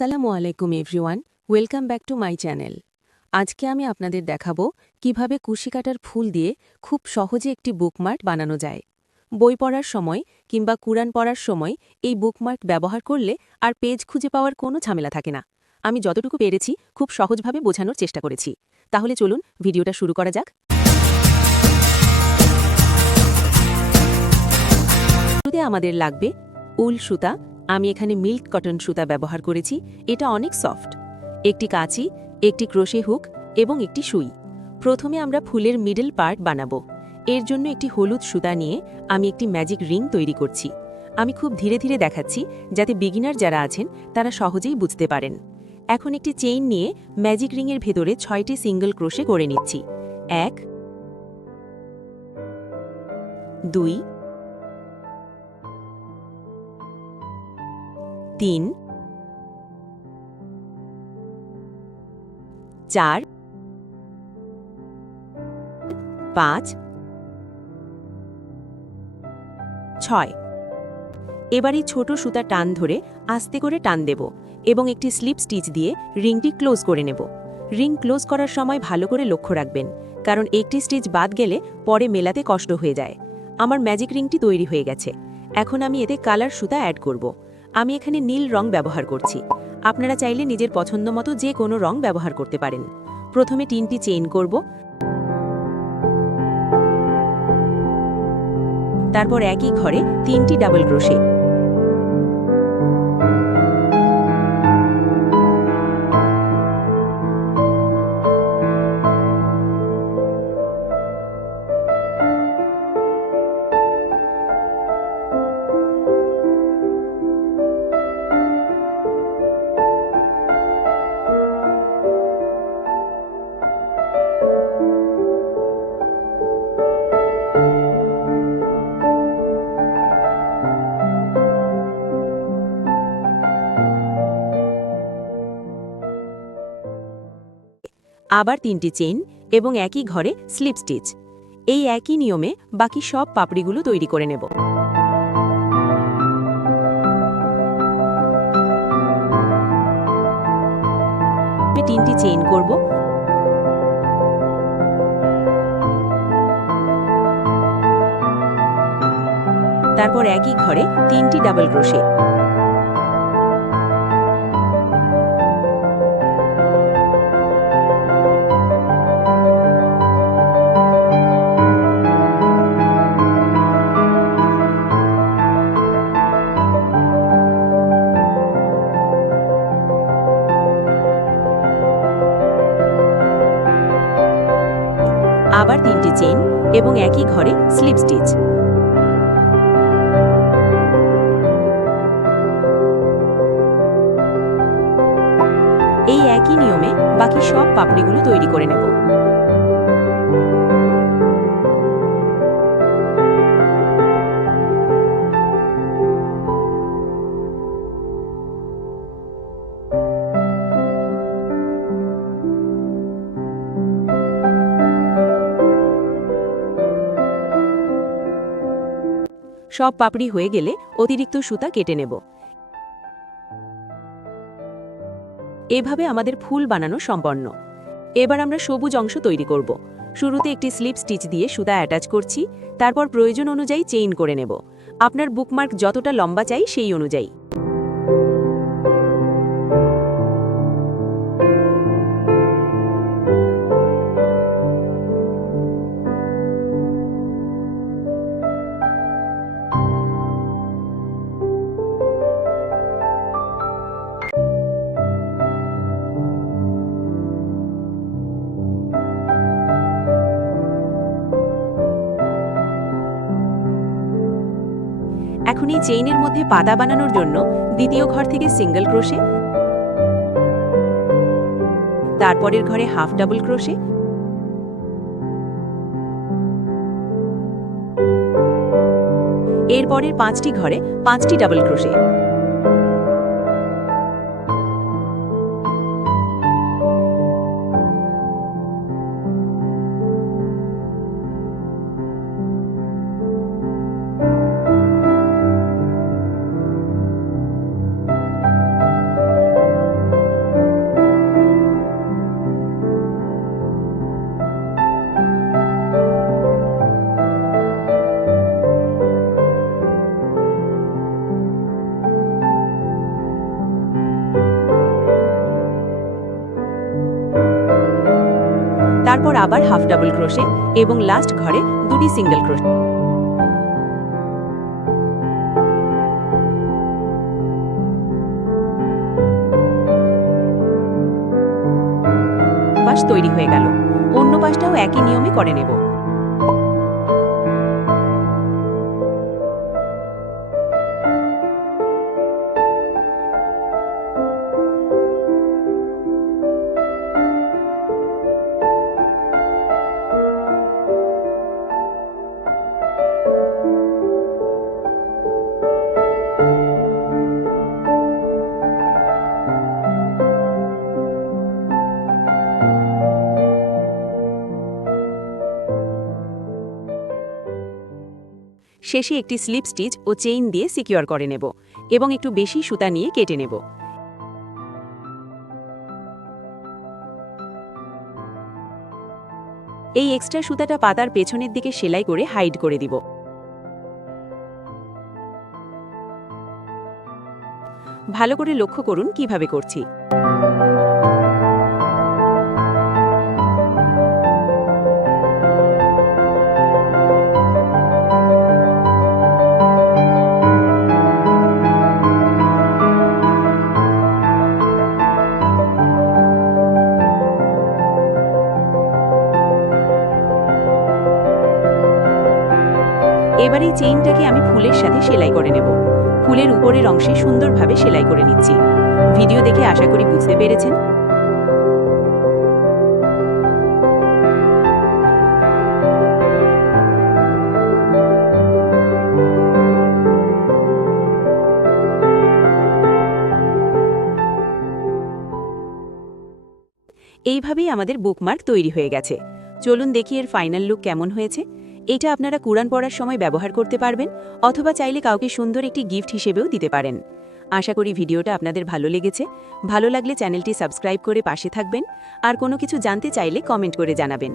আসসালামু আলাইকুম everyone, welcome back to my channel. আজকে আমি আপনাদের দেখাবো কীভাবে কুশিকাটার ফুল দিয়ে খুব সহজে একটি বুকমার্ক বানানো যায়। বই পড়ার সময় কিংবা কুরআন পড়ার সময় এই বুকমার্ক ব্যবহার করলে আর পেজ খুঁজে পাওয়ার কোনো ঝামেলা থাকে না। আমি যতটুকু পেরেছি খুব সহজভাবে বোঝানোর চেষ্টা করেছি। তাহলে চলুন ভিডিওটা শুরু করা যাক। আমাদের লাগবে উল সুতা আমি এখানে মিল্ক কটন সুতা ব্যবহার করেছি। এটা অনেক সফট। একটি কাঁচি, একটি ক্রোশে হুক এবং একটি সুই। প্রথমে আমরা ফুলের মিডল পার্ট বানাবো। এর জন্য একটি হলুদ সুতা নিয়ে আমি একটি ম্যাজিক রিং তৈরি করছি। আমি খুব ধীরে ধীরে দেখাচ্ছি যাতে বিগিনার যারা আছেন, তারা সহজেই বুঝতে পারেন। এখন একটি চেইন নিয়ে ম্যাজিক রিংয়ের ভেতরে ছয়টি সিঙ্গল ক্রোশে করে নিচ্ছি। এক, দুই তিন। চার। পাঁচ। ছয়। এবার এই ছোট সুতা টান ধরে আস্তে করে টান দেব এবং একটি স্লিপ স্টিচ দিয়ে রিংটি ক্লোজ করে নেব। রিং ক্লোজ করার সময় ভালো করে লক্ষ্য রাখবেন, কারণ একটি স্টিচ বাদ গেলে পরে মেলাতে কষ্ট হয়ে যায়। আমার ম্যাজিক রিংটি তৈরি হয়ে গেছে। এখন আমি এতে কালার সুতা অ্যাড করব। আমি এখানে নীল রং ব্যবহার করছি। আপনারা চাইলে নিজের পছন্দ মতো যে কোনো রং ব্যবহার করতে পারেন। প্রথমে তিনটি চেইন করব। তারপর একই ঘরে তিনটি ডাবল ক্রোশে। আবার তিনটি চেইন এবং একই ঘরে স্লিপ স্টিচ। এই একই নিয়মে বাকি সব পাপড়িগুলো তৈরি করে নেব। তিনটি চেইন করব। তারপর একই ঘরে তিনটি ডাবল ক্রোশে। আবার তিনটি চেইন এবং একই ঘরে স্লিপ স্টিচ। এই একই নিয়মে বাকি সব পাপড়িগুলো তৈরি করে নেব। সব পাপড়ি হয়ে গেলে অতিরিক্ত সুতা কেটে নেব। এভাবে আমাদের ফুল বানানো সম্পন্ন। এবার আমরা সবুজ অংশ তৈরি করব। শুরুতে একটি স্লিপ স্টিচ দিয়ে সুতা অ্যাটাচ করছি, তারপর প্রয়োজন অনুযায়ী চেইন করে নেব। আপনার বুকমার্ক যতটা লম্বা চাই সেই অনুযায়ী। এখন এই চেইনের মধ্যে পাতা বানানোর জন্য দ্বিতীয় ঘর থেকে সিঙ্গেল ক্রোশে, তারপরের ঘরে হাফ ডাবল ক্রোশে, এরপরের পাঁচটি ঘরে পাঁচটি ডাবল ক্রোশে। তারপর আবার হাফ ডাবল ক্রোশে এবং লাস্ট ঘরে দুটি সিঙ্গেল ক্রোশ। পাশ তৈরি হয়ে গেল। অন্য পাশটাও একই নিয়মে করে নেব। শেষে একটি স্লিপ স্টিচ ও চেইন দিয়ে সিকিউর করে নেব এবং একটু বেশি সুতা নিয়ে কেটে নেব। এই এক্সট্রা সুতাটা পাতার পেছনের দিকে সেলাই করে হাইড করে দিব। ভালো করে লক্ষ্য করুন কীভাবে করছি। এবার এই চেইনটাকে আমি ফুলের সাথে সেলাই করে নেব। ফুলের উপরের অংশে সুন্দরভাবে সেলাই করে নিচ্ছি। ভিডিও দেখে আশা করি বুঝতে পেরেছেন। এইভাবেই আমাদের বুকমার্ক তৈরি হয়ে গেছে। চলুন দেখি এর ফাইনাল লুক কেমন হয়েছে। এটা আপনারা কোরআন পড়ার সময় ব্যবহার করতে পারবেন, অথবা চাইলে কাউকে সুন্দর একটি গিফট হিসেবেও দিতে পারেন। আশা করি ভিডিওটা আপনাদের ভালো লেগেছে। ভালো লাগলে চ্যানেলটি সাবস্ক্রাইব করে পাশে থাকবেন, আর কোনো কিছু জানতে চাইলে কমেন্ট করে জানাবেন।